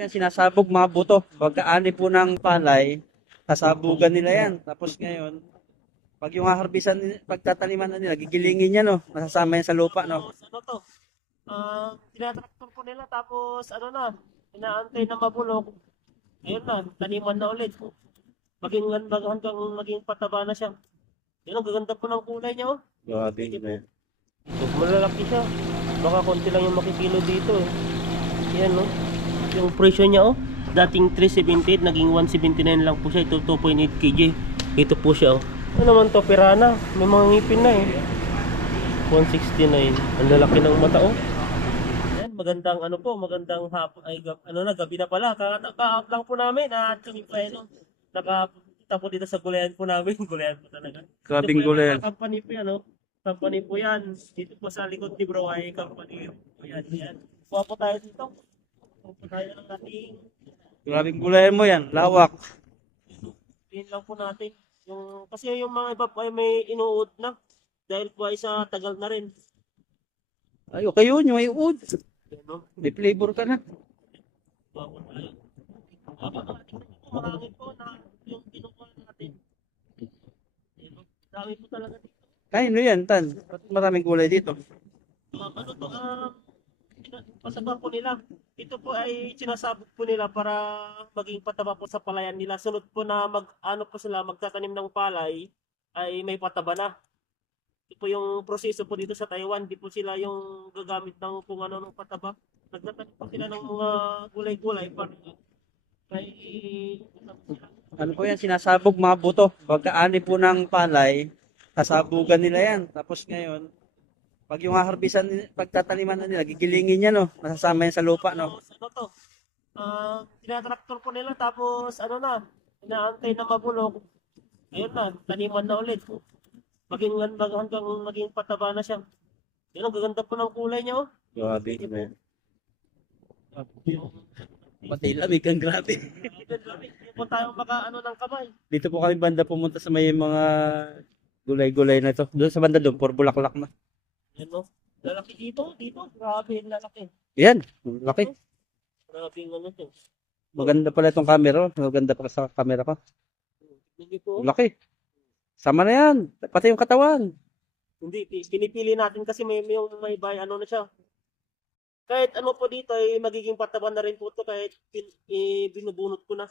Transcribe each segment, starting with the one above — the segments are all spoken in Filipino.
Yan, sinasabog mga buto. Pagkaani po ng palay, sasabugan nila yan. Tapos ngayon, pag yung haharbisan, pagtataniman na nila, gigilingin yan, no? Masasama yan sa lupa, no? Tapos ano to, tinatraktor po nila tapos ano na, inaantay na mabulok. Ayun na, taniman na ulit. Hanggang maging pataba na siya. Yun, ang gaganda po ng kulay niya, oh. Grabe. So, malalaki siya. Baka konti lang yung makikilo dito, eh. Yan, no? Yung presyo niya, oh. Dating 378, naging 179 lang po siya. Ito 2.8 kg. Ito po siya, oh. Ano naman to, pirana. May mga ngipin na, eh. 169. Ang lalaki ng mata, oh. Yan, magandang ano po, magandang hapon. Ay, gabi na pala. Kaka-up lang po namin at kami pa, ano. Nakapunta po dito sa gulayan po namin. Gulayan po talaga. Grabing Ito po gulayan. yung company po yan, oh. Company po yan. Dito po sa likod ni Bro ay company po yan. Yan. Kuha po tayo dito. Kuha po tayo ng ating Grabing gulayan mo yan. Lawak. pin lang po natin. Kasi yung mga iba po ay may inuud na. Dahil po ay sa tagal na rin. Ay, okay yun. Yung may wood. Yan, no? May flavor ka na. Kuha po tayo. Marami po na yung kinukuha natin. Yan, no? Dami po talaga dito. Kain no yan, Tan. Ba't maraming gulay dito? Ano to, pasaba po nila. Ito po ay sinasabog po nila para maging pataba po sa palayan nila. Sunod po na magtatanim ng palay ay may pataba na. Ito po yung proseso po dito sa Taiwan. Di po sila yung gagamit ng kung ano ng pataba. Nagtatanim po sila ng mga gulay-gulay para may Ano po yan, sinasabog mga buto. Pagkaani po ng palay, sasabugan nila yan. Tapos ngayon, pag yung haharbisan, pagtataniman na nila, gigilingin yan, no? Masasama yan sa lupa, no? Ano to? Tinatraktor po nila tapos ano na, inaantay na mabulok. Ayun na, taniman na ulit. Hanggang maging pataba na siya. Yan, ang gaganda po ng kulay niya, oh. Grabe, man. Pati lamig ang grabe. Hindi po tayo makaano ng kamay. Dito po kami banda pumunta sa may mga gulay-gulay na ito. Doon sa banda doon, puro bulaklak na. Yan, no? Lalaki dito. Grabe yung lalaki. Yan, laki. Grabe yung ano ito. Maganda pala itong camera. Maganda pala sa camera ko. Hindi po. Laki. Sama na yan. Pati yung katawan. Hindi, pinipili natin kasi may ano na siya. Kahit ano po dito ay magiging pataba na rin po ito kahit binubunot ko na.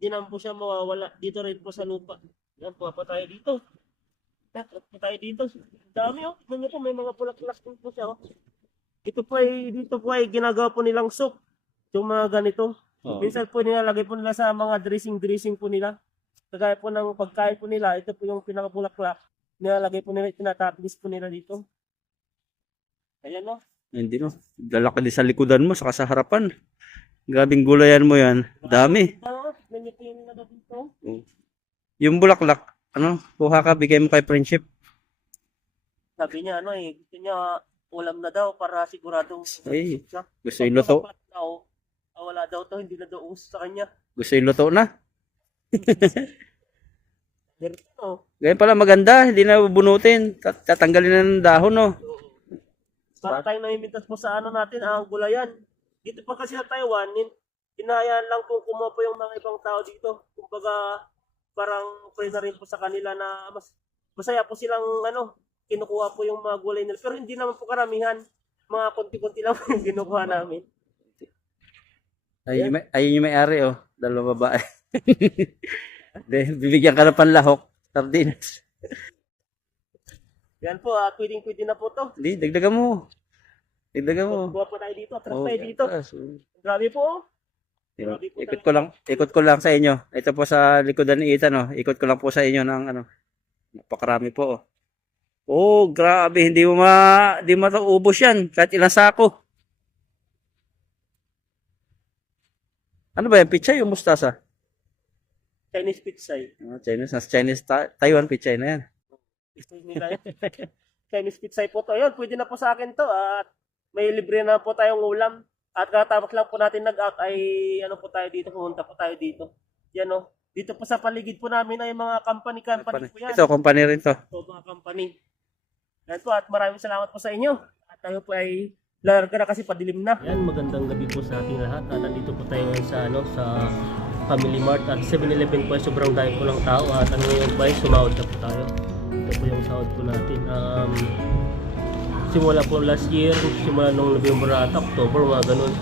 Di naman po siya mawawala. Dito rin po sa lupa. Yan po tayo dito. Po tayo dito. Dami, oh. Tignan niyo po, may mga bulaklak din po siya, oh. Dito po ay ginagawa po nilang soup. Yung mga ganito. Oh. Minsan po nilalagay po nila sa mga dressing po nila. Kagaya po ng pagkain po nila, ito po yung pinakabulaklak. Nilalagay po nila, tinatapis po nila dito. Ayan, no? Hindi no. Dalaki din sa likodan mo, saka sa harapan. Grabing gulayan mo yan. Dami. Nangitin na dito. Yung bulaklak, ano, kuha ka, bigay mo kay friendship. Sabi niya, gusto niya ulam na daw para siguradong Ay, siya. gusto yung luto. Wala daw to, hindi na daw uso sa kanya. Gusto yung luto na. Ganito. Ganyan pala maganda, hindi na bubunutin. Tatanggalin na ng dahon, no. Para tayong namimintas po sa ano natin, ang gulayan. Dito pa kasi sa Taiwan, hinahayaan lang po kumuha po yung mga ibang tao dito. Kumbaga, parang pwede na rin po sa kanila na masaya po silang kinukuha po yung mga gulay nila. Pero hindi naman po karamihan. Mga konti-konti lang po yung kinukuha namin. Ayun yung may-ari, oh. Dalawa babae. Bibigyan ka na panlahok. Sardinas. Yan po, pwedeng-pwede na po to. Hindi, dagdagan mo. Dagdagan mo. Buha po tayo dito, atras Oh, tayo dito. Grabe po, oh. Grabe po Ikot ko lang sa inyo. Ito po sa likodan ni Ethan, oh. Ikot ko lang po sa inyo ng napakarami po, oh. Oh, grabe, hindi mo ubos yan kahit ilang sako. Ano ba yan? Pichay o mustasa? Chinese pizza. Chinese, Taiwan pichay na yan. Gusto nila yan. Chinese pizza po to. Ayun, pwede na po sa akin to. At may libre na po tayong ulam. At katapos lang po natin nag-out ay po tayo dito. Pumunta po tayo dito. Yan, oh. Dito po sa paligid po namin ay mga company po yan. Ito, company rin to. So, mga company. Yan po, at maraming salamat po sa inyo. At tayo po ay Larga na kasi padilim na. Yan, magandang gabi po sa ating lahat. Nandito po tayo ngayon sa sa Family Mart at 7-Eleven po ay sobrang dami po ng tao at ano ngayon po ay sumahod na po tayo. Ito po yung sahod po natin. Simula po last year, simula nung November at October, mga ganun.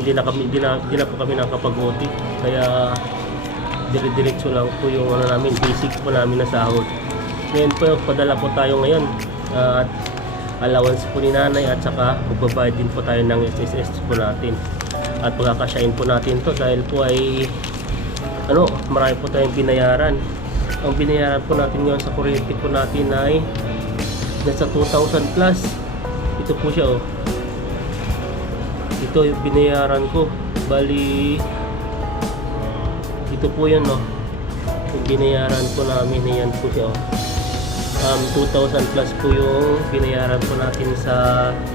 Di na po kami nakapag-OT. Kaya dire-diretso lang po yung ano namin, basic po namin na sahod. Ngayon po, padala po tayo ngayon. At allowance po ni nanay at saka magbabayad din po tayo ng SSS po natin. At pagkakasyain po natin to dahil po ay marami po tayong binayaran. Ang binayaran po natin ngayon sa kuryente po natin ay nasa 2,000 plus. Ito po siya oh. Ito yung binayaran ko. Bali ito po yun oh. Yung binayaran po namin, yan po siya oh. 2,000 plus po yung binayaran po natin sa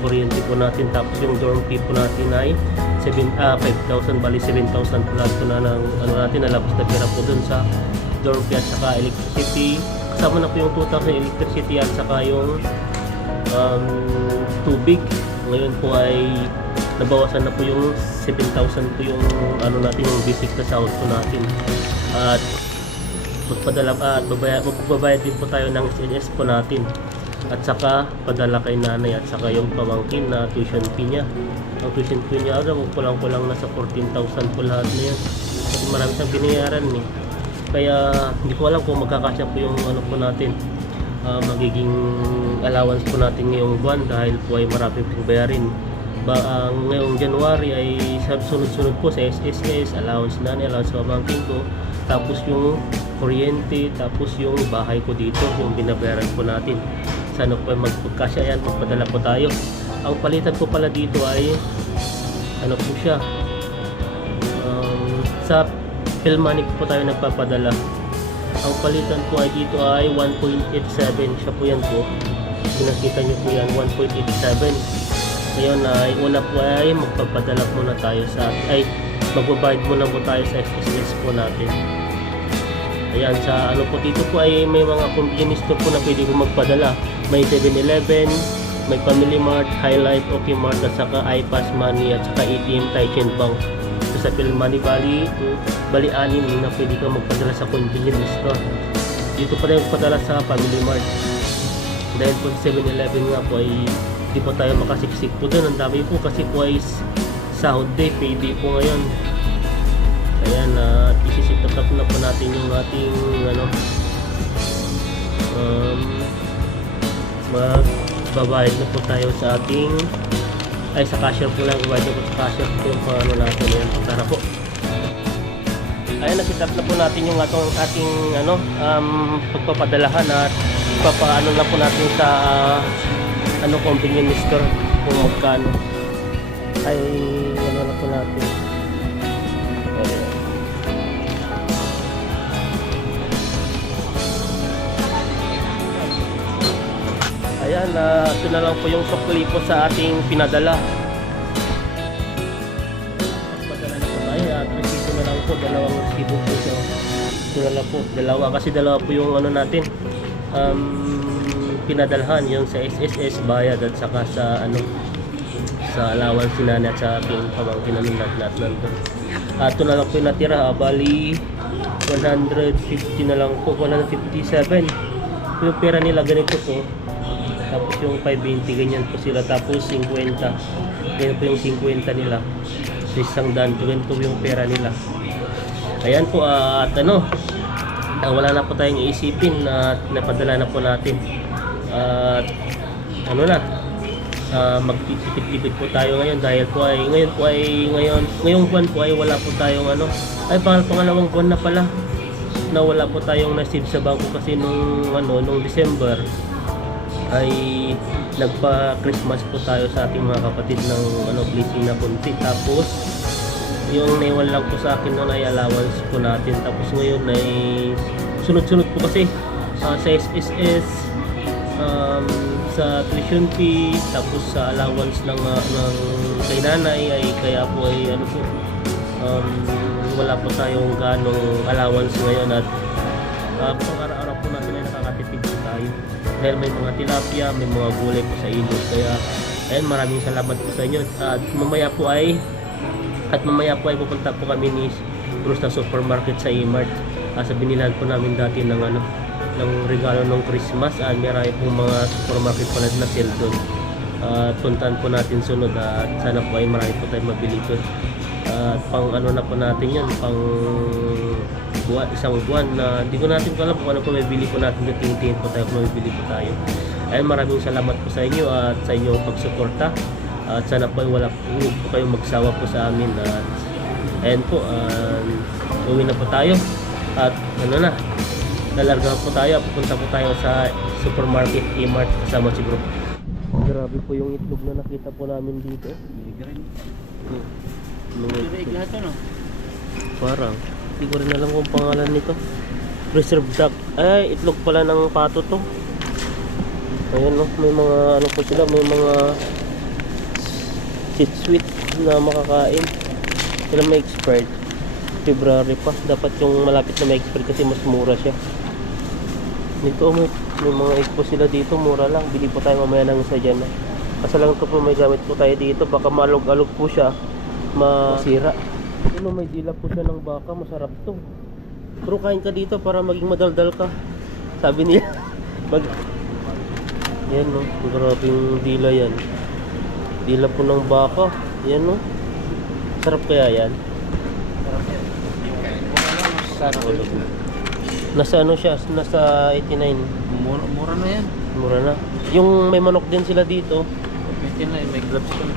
kuryente po natin, tapos yung dorm fee po natin ay 5,000, bali 7,000 plus po na ng natin, nalabas na pera po dun sa dorm fee at saka electricity. Kasama na po yung 2,000 electricity at saka yung tubig. Ngayon po ay nabawasan na po yung 7,000 po yung natin, yung basic na sahod po natin. At magpadala at magbabayad din po tayo ng SNS po natin at saka padala kay nanay at saka yung pamangkin na tuition fee niya. Ang tuition fee niya kulang nasa 14,000 po lahat na yan kasi marami siyang binayaran eh. Kaya hindi ko alam kung magkakasya po yung po natin, magiging allowance po natin ngayong buwan dahil po ay marami pong bayarin. Ngayong January ay sunod-sunod po sa SSS, allowance nanay, allowance pamangkin ko, tapos yung kuryente, tapos yung bahay ko dito, yung binabayaran po natin. Sana po ay magpagkasya yan, magpadala po tayo. Ang palitan po pala dito ay po siya, sa Philmonic po tayo nagpapadala. Ang palitan po ay dito ay 1.87, siya po yan po, pinakita nyo po yan, 1.87. Ngayon ay una po ay magpapadala muna tayo magbabayad muna po tayo sa SSS po natin. Ayan, sa po dito po ay may mga convenience store po na pwede ko magpadala. May 7-Eleven, may Family Mart, Highlight, OK Mart, at saka iPass Money, at saka ATM, Taishin Bank. So, sa Philmoney Bali 6 na pwede ka magpadala sa convenience store. Dito pa rin magpadala sa Family Mart. Dahil po sa 7-Eleven nga po ay hindi po tayo makasiksik po doon. Ang dami po kasi po ay sahod day, payday po ngayon. Ayan, isisit up na po natin yung ating magbabayad na po tayo sa ating sa cashier po lang, babayad na po sa cashier po yung natin yan. Tara po. Ayan, nasit up na po natin yung ating pagpapadalahan at papaano na po natin sa convenience store kung magkano ay na po natin. Ayan, ito na lang po yung sukli po sa ating pinadala. Padala na po tayo at resibo na lang po, dalawang resibo po siya. Ito na lang po, kasi dalawa po yung natin pinadalhan, yung sa SSS bayad at saka sa sa allowance si nanay at sa ating pamangkin lahat nandun. Ito na lang po yung natira, bali 150 na lang po, 157 yung pera nila, ganito po. Tapos yung 520 ganyan po sila, tapos 50 ganyan po yung 50 nila sa isang daan, ganito yung pera nila. Ayan po, at wala na po tayong iisipin at napadala na po natin. At magtitipid po tayo ngayon dahil po ay ngayong buwan po ay wala po tayong pangalawang buwan na pala na wala po tayong nasib sa bangko kasi nung December ay nagpa-Christmas po tayo sa ating mga kapatid ng blessing na konti. Tapos yung naiwan lang po sa akin noon ay allowance po natin. Tapos ngayon ay sunod-sunod po kasi sa SSS, sa tuition fee, tapos sa allowance ng kay nanay ay kaya po ay wala po tayong ganong allowance ngayon at pang araw-araw po natin ay nakakatipid po tayo dahil may mga tilapia, may mga gulay po sa ilog, kaya Ayan, maraming salamat po sa inyo. At mamaya po ay pupunta po kami ni Bruce na supermarket sa E-Mart. Sa binilan po namin dati ng ng regalo ng Christmas. Marami pong mga supermarket pala na sale doon. Puntahan po natin sunod at sana po ay marami po tayong mabili doon. Pang ano na po natin yan, pang isang buwan na hindi ko natin alam kung ano po may bili po natin, tingin po tayo kung may bili po tayo. Ayun, maraming salamat po sa inyo at sa inyong pagsuporta at sana po ay huwag po kayong magsawa po sa amin at ayun po, uwi na po tayo at ano na, lalarga po tayo, pupunta po tayo sa supermarket E-Mart kasama si Bro. Grabe po yung itlog na nakita po namin dito. Lahat to, no? Parang hindi ko rin alam kung pangalan nito. Reserve duck. Ay, itlog pala ng pato to. Ayan, no? May mga ano po sila, may mga sweet na makakain. Sila may expired. February pa. Dapat yung malapit na may expired kasi mas mura siya. Dito may mga egg po sila dito, mura lang. Bili po tayo mamaya ng isa dyan. Kasi lang ito po may gamit po tayo dito. Baka malog-alog po siya, masira. Ano, may dila po siya ng baka, masarap to. Pero kain ka dito para maging madaldal ka. Sabi niya. Yan, no, grabing dila yan. Dila po ng baka. Yan, no. Sarap kaya yan. Nasa ano siya? Nasa 89. Mura na yan. Mura na. Yung may manok din sila dito. 29, may gloves ko na.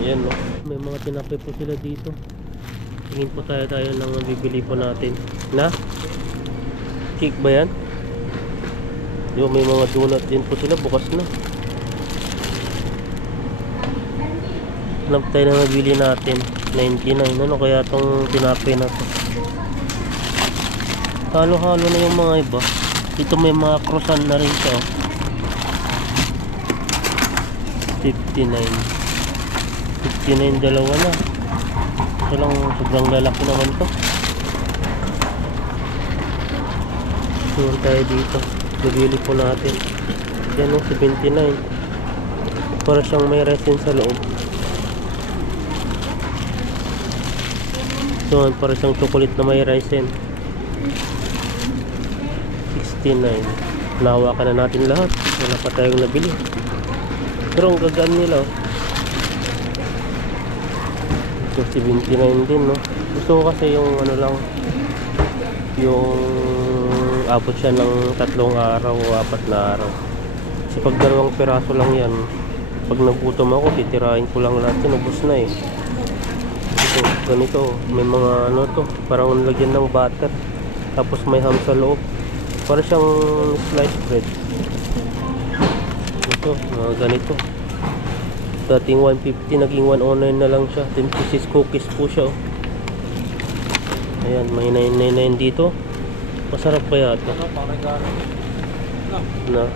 Ayan, no. May mga tinapay po sila dito. Tingin po tayo ng bibili po natin. Na? Cake ba yan? Yung may mga donut din po sila. Bukas na. Hanap tayo na nabili natin. 99. Ano kaya tong tinapay na to? Halo-halo na yung mga iba. Dito may mga croissant na rin siya. 59. 59 dalawa na. Ito lang, sobrang lalaki naman to. Suwan tayo dito. Nabili po natin. Yan o, 79. Para siyang may resin sa loob. So, para siyang chocolate na may resin. 69. Nahawakan na natin lahat. Wala pa tayong nabili. Pero ang gagaan nila, oh. So, 79 din, no? Gusto ko kasi yung ano lang, yung abot siya ng 3 araw o 4 na araw. Kasi pag 2 piraso lang yan, pag nagutom ako, titirahin ko lang lahat yun, ubos na eh. Ito, ganito, may mga ano to, parang lagyan ng butter, tapos may ham sa loob. Para siyang sliced bread. Ito, mga ganito. Dating 150, naging 109 na lang siya. 10 pieces cookies po siya, oh. Ayan, may 999 dito. Masarap kaya ito. Na,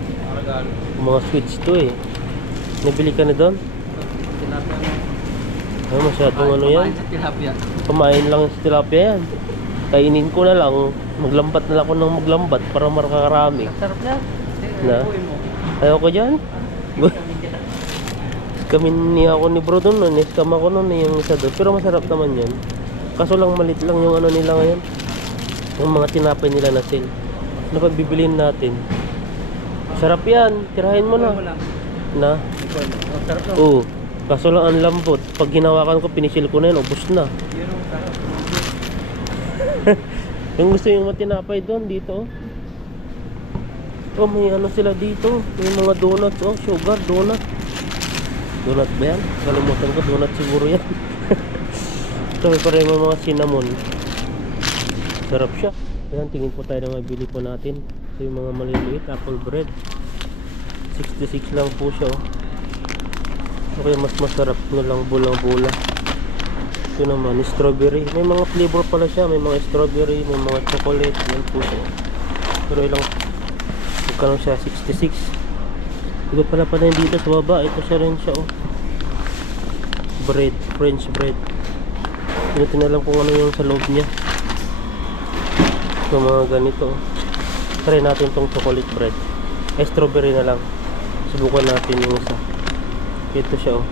mga sweets to eh. Nabili ka na doon? Ay, masyadong ano yan. Kumain lang sa tilapia yan. Kainin ko na lang. Maglambat na lang ako ng maglambat para makakarami. Sarap na. Na? Ayaw ko dyan. Kami ni ako ni bro doon, ni-scam ako noon yung isa doon. Pero masarap naman yan. Kaso lang malit lang yung ano nila ngayon. Yung mga tinapay nila na sale. Ano pag bibiliin natin? Sarap yan. Tirahin mo na. Na? Sarap na. Oo. Kaso lang ang lambot. Pag ginawakan ko, pinisil ko na yun. Ubus na. Yung gusto yung matinapay doon dito. Oh, may ano sila dito. May mga donuts. Oh, sugar donut. Donut ba yan? Kalimutan ko, donut siguro yan. Ito, may parang mga cinnamon. Sarap siya. Ayan, tingin po tayo na mabili po natin. Ito yung mga maliliit, apple bread. 66 lang po siya, oh. Okay, mas masarap na lang bulang-bula. Ito naman, strawberry. May mga flavor pala siya. May mga strawberry, may mga chocolate. Yan po siya. Pero ilang, magkano siya? 66. Iba pala pa na yun dito sa baba. Ito siya rin siya, oh. Bread, French bread. Hindi na lang kung ano yung sa loob niya. So mga ganito, oh. Try natin tong chocolate bread. Strawberry na lang. Subukan natin yung isa. Ito siya oh.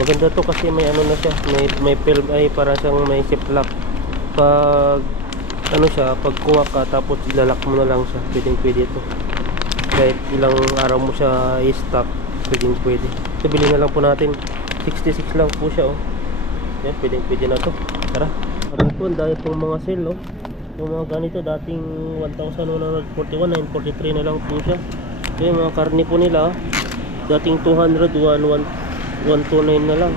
Maganda to kasi may ano na siya, may film ay para siyang may ziplock. Pag ano siya, pag kuha ka tapos ilalak mo na lang siya, pwede ito. Kahit ilang araw mo siya i-stock, pwede. So bilhin na lang po natin. 66 lang po siya oh. Yan, pwede na to. Tara. Sabi po, ang dahil pong mga sale oh. Yung mga ganito dating 1,141, 943 na lang po siya. So yung mga karne po nila dating 200, 129 na lang.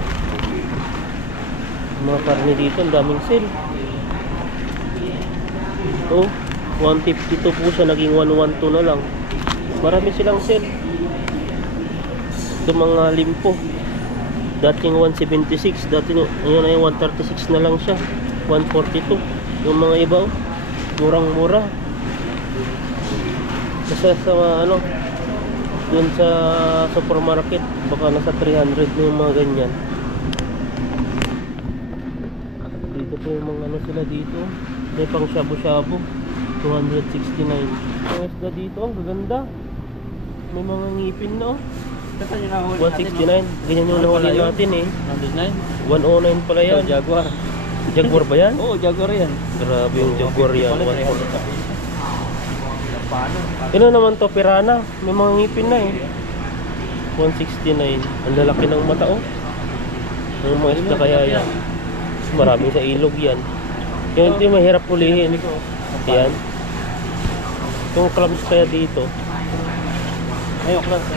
Mga karne dito, ang daming sale. Oh, 152 po siya, naging 112 na lang. Marami silang sale. Ito mga limpo. Dating 176, dating ayun na yung 136 na lang siya. 142. Yung mga iba, oh, murang-mura. Kasi sa ano, dun sa supermarket baka nasa 300 na yung mga ganyan. Dito po yung mga ano sila dito, may pang shabu-shabu 269. Ang isda dito, ang gaganda, may mga ngipin na oh. 169, ganyan yung nahuli natin eh. 109 pala yan. Jaguar. Jaguar ba yan? Oo, Jaguar yan. Grabe yung Jaguar yan. Paano? Ito naman to, Pirana. May mga ngipin na eh. 169. Ang lalaki ng mata oh. Ang mga isda kaya yan. Maraming sa ilog yan. Kaya hindi mahirap ulihin. Yan. Itong clams kaya dito. Ayun, clams.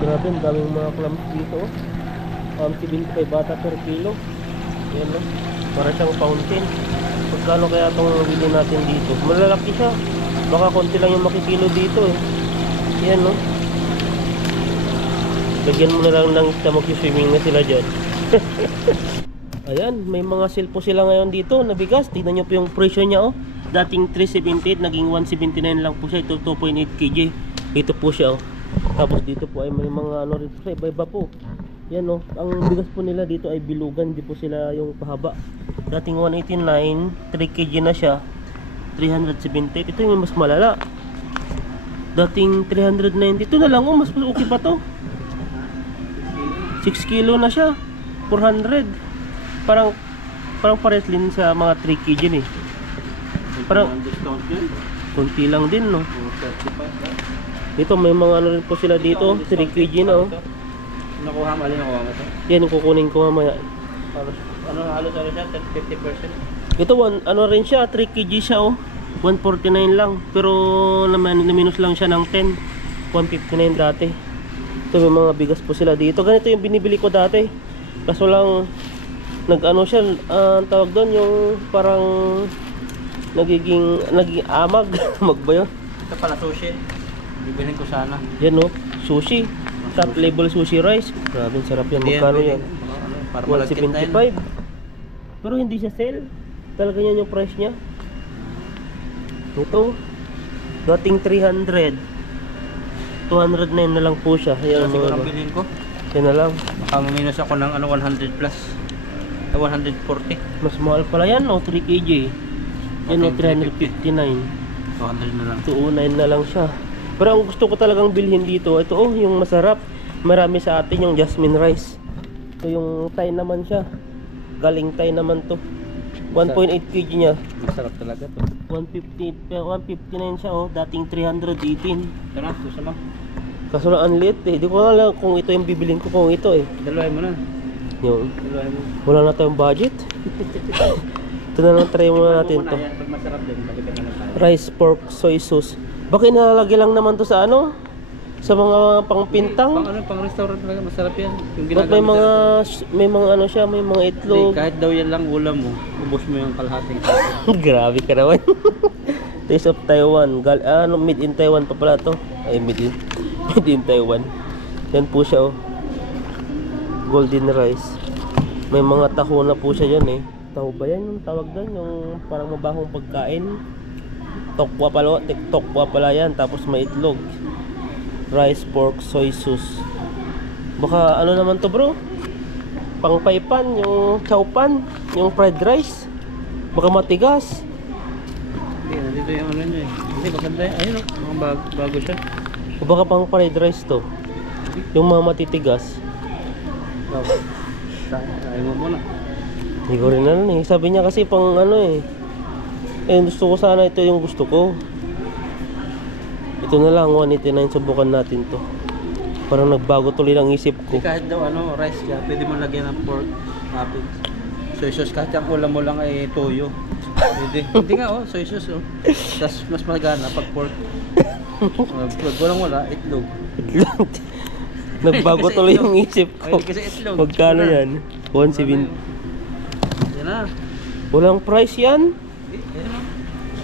Grabe, ang daming mga clams dito oh. 75 bata per kilo. Yan no. Para siyang fountain. Pagkano kaya itong bili natin dito? Malalaki siya. Baka konti lang yung makikilo dito eh. Yan no. Lagyan mo na lang ng isa, mag-swimming na sila dyan. Ayan, may mga sale po sila ngayon dito na bigas. Tignan nyo po yung presyo niya oh. Dating 378, naging 179 lang po siya. Ito 2.8 kg. Ito po siya oh. Tapos dito po ay may mga ano rin po siya, iba-iba po. Yan oh, ang bigas po nila dito ay bilugan, di po sila yung pahaba. Dating 189, 3 kg na siya. 378. Ito yung mas malala. Dating 390. Ito na lang oh, mas okay pa to. 6 kilo na siya. 400. Parang pares din sa mga 3 kg eh. Parang discount yun. konti lang din no. 35. Ito may mga ano rin po sila dito, 3 kg na oh. Nakuha mo, alin nakuha mo ito? Yan yung kukunin ko mamaya. Ano, halos ano siya? 50%? Ito ano rin siya, 3 kg siya oh. 149 lang. Pero naminus lang siya ng 10. 159 dati. Ito may mga bigas po sila dito. Ganito yung binibili ko dati. Kaso lang nag-ano siya, tawag doon yung parang naging amag. Amag ba yun? Ito pala sushi. Bibilhin ko sana. Yan oh, sushi. Top level sushi rice. Grabe, sarap yan. Magkano yan? Para malagkit na 175. yun. Pero hindi siya sale. Talaga yan yung price niya. Ito, dating 300. 209 na lang po siya. Ayan, Kasi siguro ang bilhin ko. yan na lang. Minus ako ng 100 plus. 140. Mas mahal pala yan, no? 3 kg. Yan, no? 359. 200 na lang. 209 na lang siya. Pero ang gusto ko talagang bilhin dito, ito oh, yung masarap. Marami sa atin yung jasmine rice. Ito yung Thai naman siya. Galing Thai naman to. 1.8 kg niya. Masarap talaga to. 159 siya oh, dating 318. Ito na, gusto mo? Kaso lang ang liit eh. Di ko alam kung ito yung bibilin ko, kung ito eh. Dalawahin mo na. Yung, Dalawahin mo. wala na tayong budget. Ito na lang, try muna natin to. Yan, pag masarap din, balikan na lang tayo. Rice, pork, soy sauce. Baka inalagay lang naman to sa ano? Sa mga pangpintang. Pang restaurant talaga, masarap yan. Yung Ba't may mga ano siya, may mga itlog. Kahit daw yan lang ulam mo, ubos mo yung kalahating. Grabe ka naman. Taste of Taiwan. Made in Taiwan pa pala to. Ay, made in Taiwan. Yan po siya oh. Golden rice. May mga taho na po siya dyan eh. Taho ba yan yung tawag doon? Yung parang mabahong pagkain. Tokwa pala yan. Tapos may itlog. Rice, pork, soy sauce. Baka ano naman to bro? Pangpaypan, yung chowpan, yung fried rice. Baka matigas. Hindi, nandito yung ano niya eh. Hindi, maganda yan. Ayun o, bago siya. O baka pang fried rice to. Hindi, Yung mga matitigas. Ayaw mo muna. Hindi ko rin ano eh. Sabi niya kasi pang ano eh. Gusto ko sana ito yung gusto ko. Ito na lang, 189. Subukan natin to. Parang nagbago tuloy ang isip ko. Kahit daw rice ka, pwede mo lagyan ng pork, toppings. Soy sauce, kahit ang ulam mo lang ay toyo. Pwede. Hindi nga soy sauce Tapos mas magana pag pork. Pag wala, itlog. Itlog. Nagbago Kasi tuloy itlog. yung isip ko. Ay, kasi itlog. Magkano Wala. yan? 170. Yan na. Walang price yan? Yan na.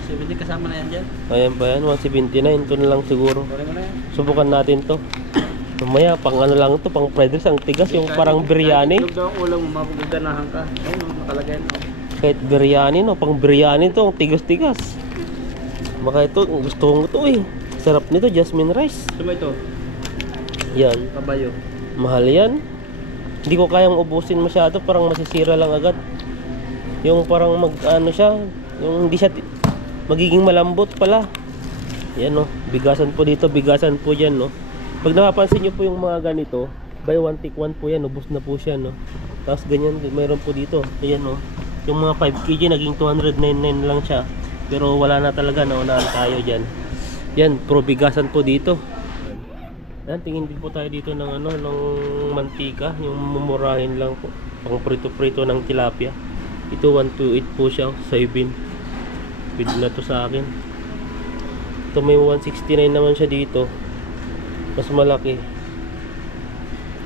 70 kasama na yan dyan. Ayan ba yan? 179. Ito na lang siguro. Wala mo na yan. Subukan natin to. Mamaya, pang ano lang to, pang fried rice. Ang tigas, yung parang biryani. Itlog daw ang ulam mo, mapagaganahan ka. Ayun, nakalagay na. Kahit biryani, no? Pang biryani to, ang tigas-tigas. Baka ito, gusto kong ito eh. Sarap nito, jasmine rice. Suma ito, Yan. kabayo. Mahal yan. Hindi ko kayang ubusin masyado, parang masisira lang agad. Yung parang ano siya, yung hindi siya magiging malambot pala. Yan no, bigasan po dito, bigasan po dyan no. Pag napapansin nyo po yung mga ganito, buy one take one po yan, ubos na po siya no. Tapos ganyan, mayroon po dito, ayan no. Yung mga 5 kg naging 299 lang siya. Pero wala na talaga, naunahan tayo dyan. Yan, pro bigasan po dito. Yan, tingin din po tayo dito ng ng mantika, yung mumurahin lang po. Pang prito-prito ng tilapia. Ito 128 po siya, soybean. Pwede na to sa akin. Ito may 169 naman siya dito. Mas malaki.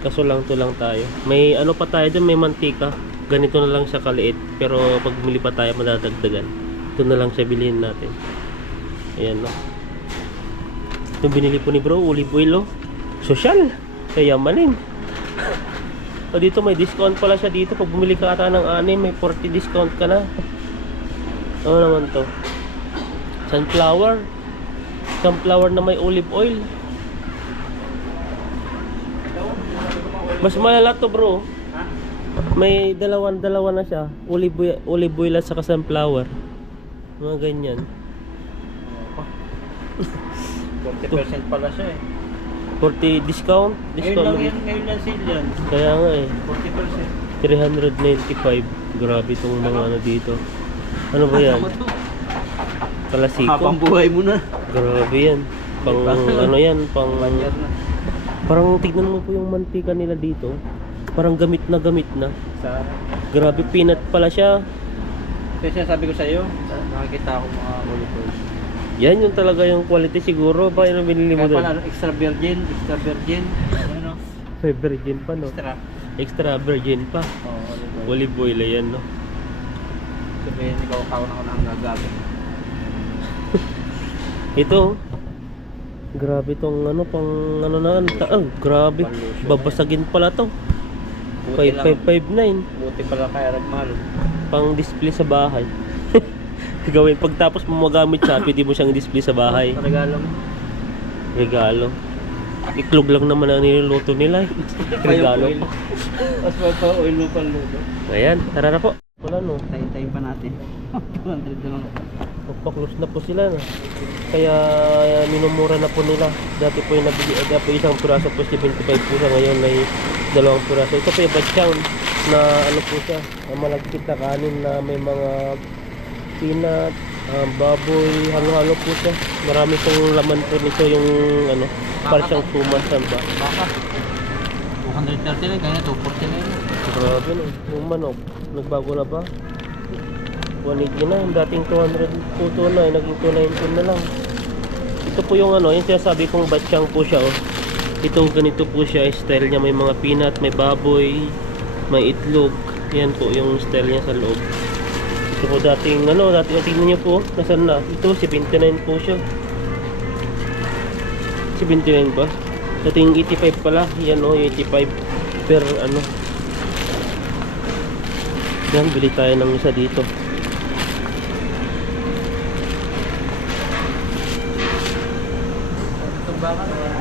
Kaso lang to lang tayo. May ano pa tayo dun, may mantika. Ganito na lang siya kaliit. Pero pag bumili pa tayo madadagdagan. Ito na lang siya bilhin natin. Ayan no. Yung binili po ni bro, olive oil oh. Social. Kayamanin. O dito may discount pala siya dito. Pag bumili ka ata ng 6, may 40 discount ka na. Ano naman to? Sunflower. Sunflower na may olive oil. Mas malala to bro. May dalawa na siya. Olive oil at saka sunflower. Mga ganyan. 40% pala siya 40 discount? Ngayon lang yan, ngayon lang sale yan. Kaya nga 40%. 395. Grabe itong mga ano dito. Ano ba yan? Kalasiko? Habang buhay mo na. Grabe yan. Pang ano yan? Pang... Banyar na. Parang tignan mo po yung mantika nila dito. Parang gamit na gamit na. Sa... Grabe, peanut pala siya. Kasi sabi ko sa iyo, nakikita ako mga olive oil. Yan yung talaga yung quality siguro. Ba yung binili mo Kaya doon? pala, extra virgin. Ano? May virgin pa no? Extra. Extra virgin pa. Olive oil yan no? Sabihin, ikaw na ako nang gagamit. Ito. Grabe tong ano pang ano na grabe. Babasagin pala to. Buti lang. 5559. Buti pala kaya nagmahal. Pang display sa bahay. Gawin pagtapos mo magamit siya, pwede mo siyang display sa bahay. Regalo mo. Regalo. Iklog lang naman ang niluluto nila. Regalo. Mas pa oil mo pa luto. Ayan, tara na po. Wala no. Tayo pa natin. 200 na lang. Magpa-close na po sila na. Kaya minumura na po nila. Dati po yung nabili, dati isang piraso po 75 po siya. Ngayon ay 2 piraso. Ito po yung batchown na ano po siya. Malagkit na kanin na may mga peanut, baboy, halo-halo po siya. Marami pong laman po nito yung ano, para siyang tumas ba. Baka. 230 lang, kaya 240 na yun. Grabe no. Yung manok, nagbago na ba? 180 na, yung dating 200 po na, naging 219 na lang. Ito po yung ano, yung sinasabi kong batchang po siya oh. Ito ganito po siya, style niya, may mga peanut, may baboy, may itlog. Yan po yung style niya sa loob. Ito po dating ano, tingnan niyo po, nasaan na? Ito 79 po siya. 79 ba? Dating 85 pala. Yan oh, 85 per ano. Yan, bili tayo ng isa dito.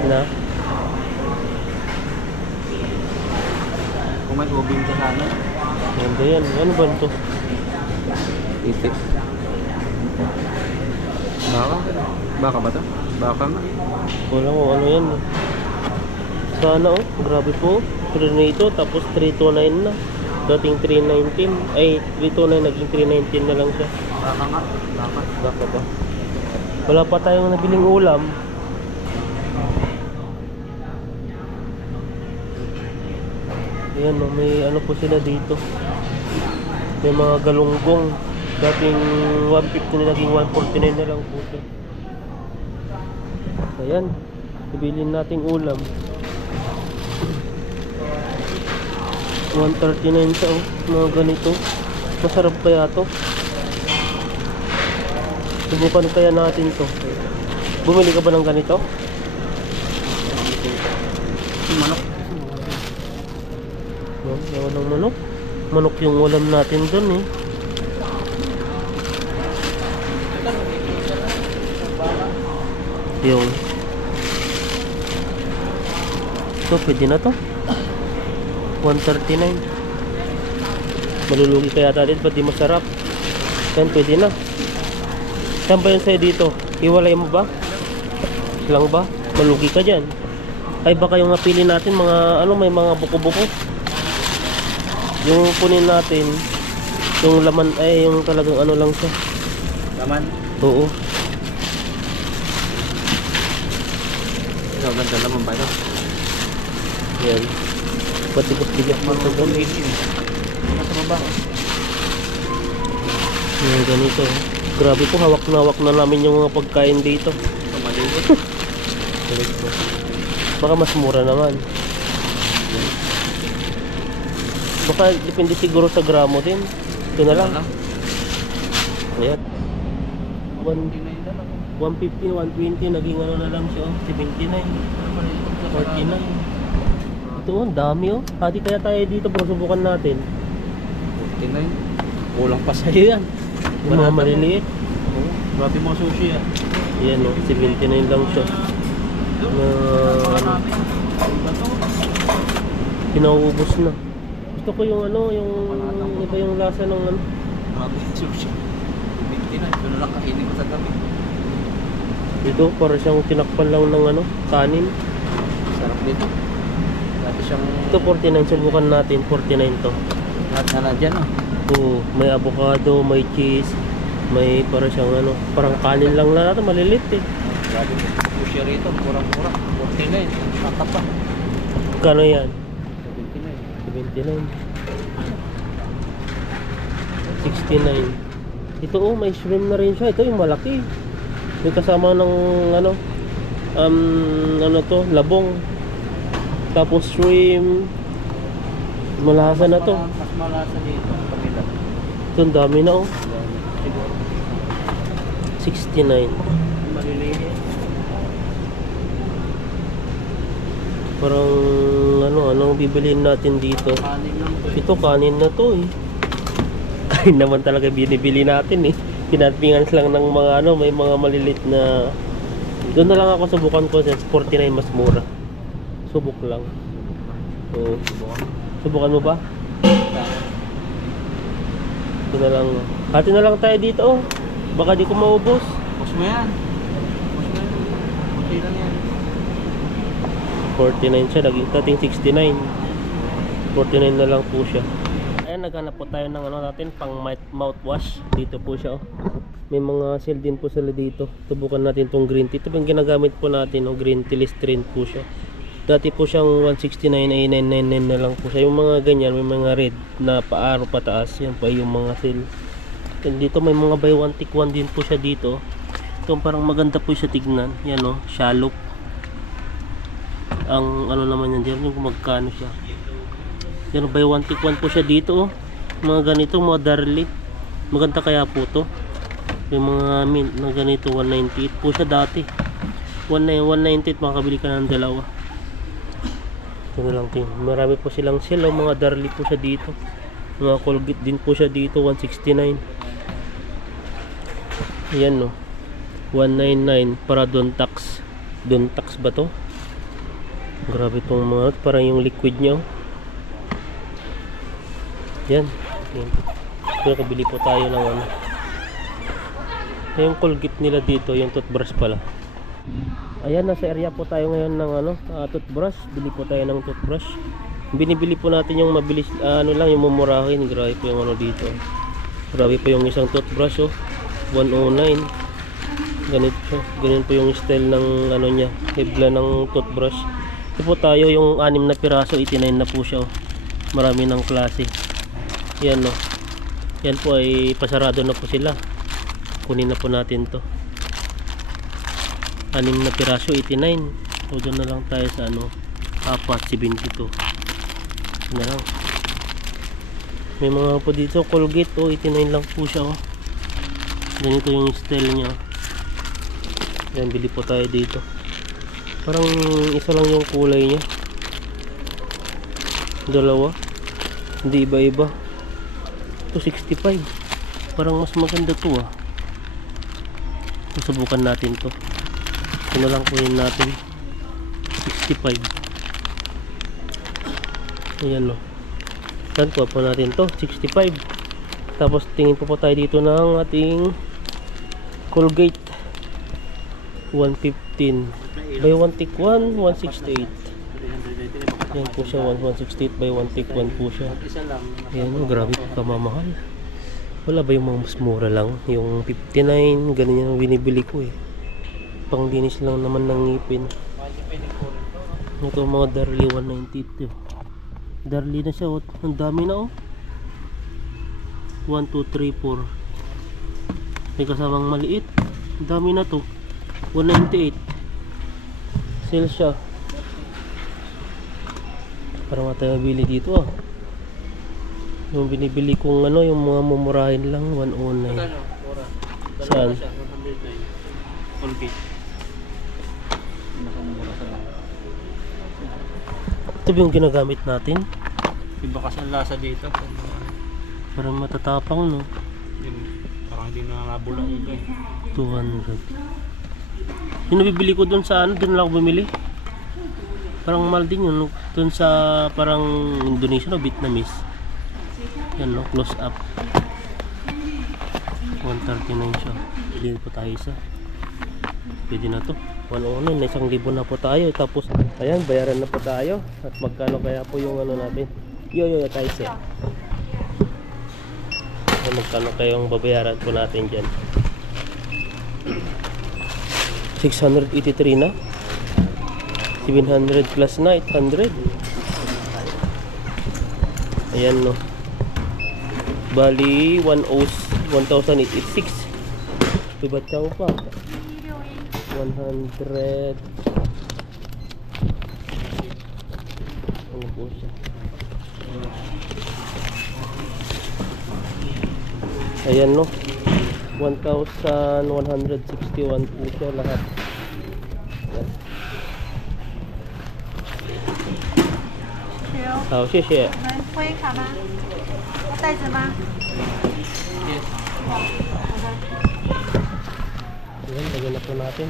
Na? Kung may ubing ka sana. Ganda yan. Ano ba ito? Itik. Baka? Baka ba ito? Baka nga. Wala ko ano yan. Sana oh, grabe po. Tornado tapos 329 na. Dating 319. Ay, 329 naging 319 na lang siya. Baka nga. Baka ba? Wala pa tayong nabiling ulam. Ayan oh, may ano po sila dito. May mga galunggong. Dating 150 na naging 149 na lang po siya. Ayan. Ibilin nating ulam. 139 siya oh. Mga ganito. Masarap kaya to. Subukan kaya natin to. Bumili ka ba ng ganito? Manok. Yawan ng manok. Manok yung ulam natin dun eh. Yung ito, pwede na to. 139. Malulugi kaya tayo dito, ba't di masarap? Yan, pwede na. Saan ba yun sa'yo dito? Iwalay mo ba? Lang ba? Malugi ka dyan. Ay baka yung napili natin mga ano, may mga buko-buko. Yung kunin natin yung laman ay yung talagang ano lang siya. Laman. Oo. Ito, ganda naman ba ito? Yan. Patigos-tigos mo ito ganun. Nasa baba. Yan, ganito. Grabe po, hawak na hawak na namin yung mga pagkain dito. Ito, maliit. Baka mas mura naman. Baka depende siguro sa gramo din. Ito na lang. Ayan. 150, 120, naging ano na lang siya. 79, 49. Ito, ang dami oh. Hati kaya tayo dito, bro. Subukan natin. 49. Kulang pa sa'yo yan. Yung mga maliliit. Grabe mo sushi ah. Ayan oh, 79 lang siya. Pinauubos na. Gusto ko yung ano, yung iba yung lasa ng ano. Grabe yung sushi. 59. Ito na lang kainin ko sa gabi. Ito, para siyang tinakpan lang ng ano, kanin. Sarap dito. Dati siyang Ito 49, subukan natin, 49 to. lahat na nandyan ah. Oo, may avocado, may cheese, may para siyang ano, parang kanin lang na natin, malilit eh. Grabe yung sushi rito. Murang-mura. 49. Saka pa. Kano yan? 79. 79. 69. Ito oh, may shrimp na rin siya. Ito yung malaki. May kasama ng ano, ano to, labong. Tapos shrimp. Malasa na to. Mas malasa dito. Pamila. Ito ang dami na oh. Siguro. 69. Maliliit. Parang ano, anong bibiliin natin dito? Kanin lang to. Ito kanin na to eh. Kain naman talaga binibili natin eh. Pinatpingan lang ng mga ano, may mga malilit na. Doon na lang ako subukan ko since 49 mas mura. Subok lang. So, subukan mo ba? Ito na lang. Hati na lang tayo dito oh. Baka di ko maubos. Pus mo yan. Pus mo yan. Puti lang yan. 49 siya, dating 69. 49 na lang po siya. Ayan, naghanap po tayo ng ano natin, pang mouthwash. Dito po siya oh. May mga sale din po sila dito. Subukan natin tong green tea. Ito yung ginagamit po natin, oh, green tea Listerine po siya. Dati po siyang 169 ay 999 na lang po siya. Yung mga ganyan, may mga red na paaro pataas. Yan pa yung mga sale. And dito may mga buy one take one din po siya dito. Ito parang maganda po siya tignan. Yan oh, shallop. Ang ano naman yan dyan, yung magkano siya. Yan, buy one take one po siya dito oh. Mga ganito, mga darli. Maganda kaya po to. Yung mga mint na ganito, 198 po siya dati. 198 makakabili ka ng dalawa. Ito na lang din. Marami po silang sale oh. Mga darli po siya dito. Mga Colgate din po siya dito, 169. Yan no, 199 para Dontax. Dontax ba to? Grabe tong mga, parang yung liquid nyo. Yan. Kaya kabili po tayo ng ano. Yung Colgate nila dito, yung toothbrush pala. Ayan, nasa area po tayo ngayon ng toothbrush. Bili po tayo ng toothbrush. Binibili po natin yung mabilis, yung mumurahin. Grabe po yung dito. Grabe po yung isang toothbrush, 109. Ganito siya. Ganyan po yung style ng niya, hebla ng toothbrush. Ito po tayo yung 6 na piraso, 89 na po siya. Marami ng klase. Yan Yan po ay pasarado na po sila. Kunin na po natin to. 6 na piraso, 89. So doon na lang tayo sa 4, 72. Na lang. May mga po dito Colgate, 89 lang po siya. Ganito yung style niya. Yan, bili po tayo dito. Parang isa lang yung kulay niya. Dalawa. Hindi iba-iba. Ito 65. Parang mas maganda to Susubukan natin to. Ito na lang kunin natin. 65. Ayan Saan po natin to? 65. Tapos tingin po tayo dito ng ating Colgate. 115. Buy one take 1, 168. Yan po siya, 168 by 1 take 1 po siya. Ayan grabe po kamamahal. Wala ba yung mga mas mura lang? Yung 59, ganun yung binibili ko Pang linis lang naman ng ngipin. Ito mga Darlie 192. Darlie na siya ang dami na 1, 2, 3, 4. May kasamang maliit. Ang dami na to. 198. Sale siya. Parang tayo mabili dito Yung binibili kong yung mga mumurahin lang 109. Saan? Colgate. Ito yung ginagamit natin. Iba kasi ang lasa dito. Parang matatapang Parang hindi na nabula ito 200. Yung nabibili ko dun sa dun lang ako bumili. Parang mahal din yun. Dun sa parang Indonesia Vietnamese. Yan close up. 139 siya. Bili po tayo isa. Pwede na to. 109 na 1,000 na po tayo. Tapos ayan, bayaran na po tayo. At magkano kaya po yung natin. Yo tayo siya. Magkano kayong babayaran po natin dyan. 683 na. 700 plus na 800. Ayan Bali 1,886. Pibatyaw pa 100. Ano po siya? Ayan 1,161 po siya lahat. Ayan. 好，谢谢。我们会卡吗？要袋子吗？ Ayan, lagyan na po natin.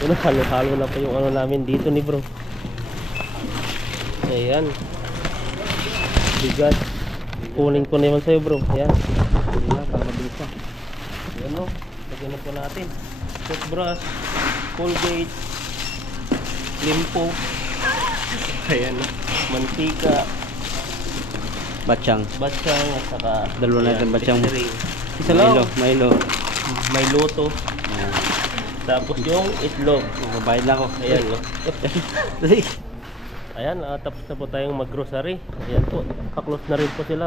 Ano, halo-halo na po yung namin dito ni bro. Ayan. Bigat. Kunin ko na naman sa'yo bro. Ayan. Ayan, para mabilis pa. Ayan lagyan na po natin. Toothbrush, Colgate, limpo. Ayan mantika, Batsyang. at saka Dalawa natin batsyang. Isa lang. Milo. May luto. Tapos yung itlog. Mabayad na ako. Ayan Ayan, tapos na po tayong mag-grocery. Ayan po, ka-close na rin po sila.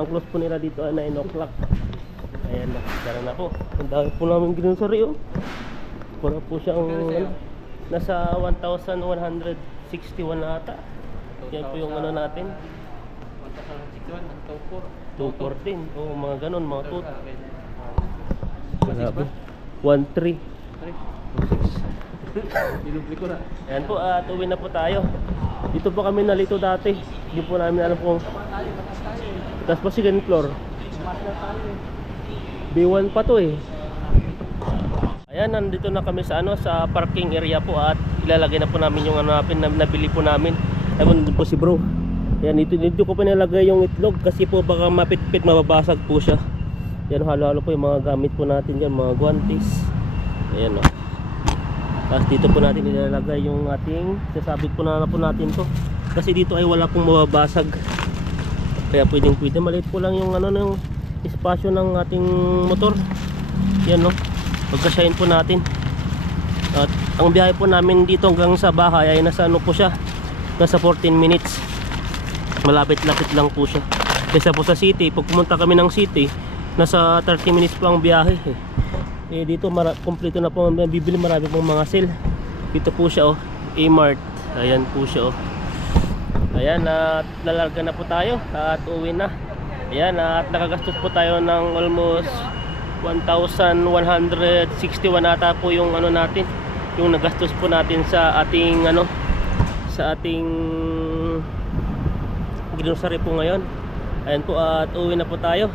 Ang close po nila dito ay 9 o'clock. Ayan tara na po. Ang dami po namin grocery Para po siyang nasa 1,161 na ata. Yan po yung natin. 214. Mga ganon, mga tut. Grabe. 13. Dinubli ko na. Ayan po, uwi na po tayo. Dito po kami nalito dati. Hindi po namin alam kung taas pa second floor. B1 pa to Ayan, nandito na kami sa sa parking area po at ilalagay na po namin yung namin nabili po namin. Ayun, doon po si bro. Yan, dito ko pa nilagay yung itlog kasi po baka mapitpit, mababasag po siya. Yan, halo-halo po yung mga gamit po natin dyan, mga guantes. Ayan o. Tapos dito po natin ilalagay yung ating, sasabit po na po natin to. Kasi dito ay wala pong mababasag. Kaya pwede, maliit po lang yung ano, yung espasyo ng ating motor. Yan o, pagkasyahin po natin. At ang biyahe po namin dito hanggang sa bahay ay nasa ano po siya, nasa 14 minutes. Malapit-lapit lang po siya. Kaysa po sa city, pag pumunta kami ng city, nasa 30 minutes po ang biyahe. Eh dito kompleto na po ang bibili, marami pong mga sale. Dito po siya oh, A-Mart. Ayan po siya oh. Ayan, at lalarga na po tayo at uwi na. Ayan, at nakagastos po tayo ng almost 1,161 ata po yung ano natin, yung nagastos po natin sa ating ano, sa ating grocery po ngayon. Ayan po, at uwi na po tayo.